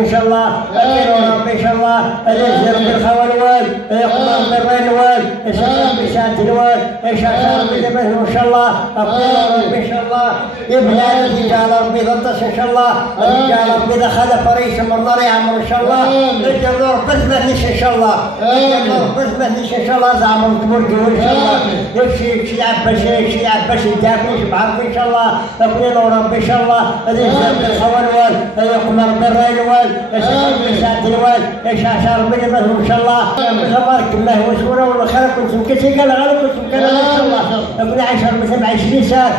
ان شاء الله اكرم ربي ان شاء الله يجزي ربي الخوال وال يقبل بالرين وال يشرف بشات الوال يشرف بدمه ان شاء الله اكرم ربي ان شاء الله يبني رجال ربي ضطش ان شاء الله رجال ربي دخل فريش من نار يعمر ان شاء الله رجال ربي تبنيش ان شاء الله رجال ربي تبنيش ان شاء الله زعمر تبرقي ان شاء الله يمشي عباش يدافش بعرض ان شاء الله اكرم ربي ان شاء الله يجزي الخوال وال يقمر بالرين وال يشرف بشات الوال يشرف بدمه ان شاء الله تبارك الله وشكرا والخير كنتم كثير قال غير كنتم كذا ان شاء الله ربنا يعيشها ب 27 سنه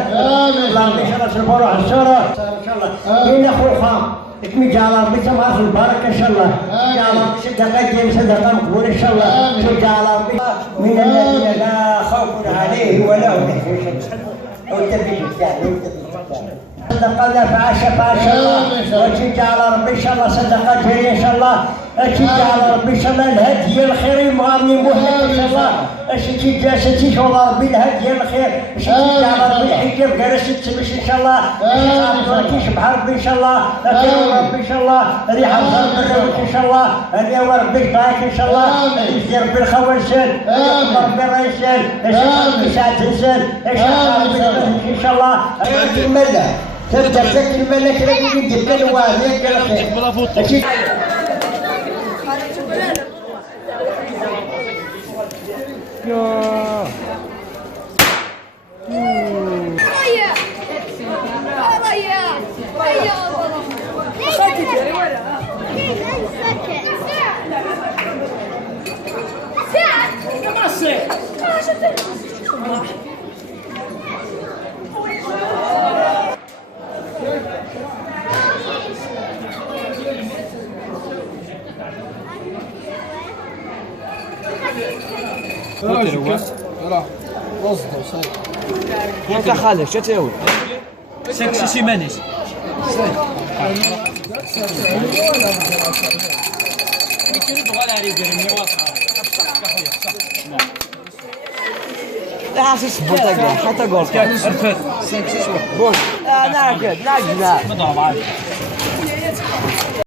اللهم يشرف الفرح الصوره ان شاء الله دين اخوها اسمي جعل ربي سمع في البركه ان شاء الله جعل ربي صدقه جيم صدقه مقبول ان شاء الله جعل ربي من الذين لا خوف عليهم ولا هم يحزنون صدقنا فعاش الله وجعل ربي ان شاء الله صدقه جاريه ان شاء الله جعل ربي ان شاء الله الهدي الخير المغامي مهلك ان شاء الله جالستي شاء ربي الهدي الخير جعل ربي الحجاب جالست تمشي ان شاء الله يشبح ربي ان شاء الله ربي ان شاء الله ريح الزرق ان شاء الله هذا ربي يبارك ان شاء الله يجزي ربي الخوالسان ربي الرئيسان ربي سعد انسان ان شاء الله المله تبدا تسكن المله كذا يجيب كذا وهذيك كذا يا خالد شو تسوي؟ سكسي سيمانيس لا حاسس بطاقة حتى جول ارفد جول ناقد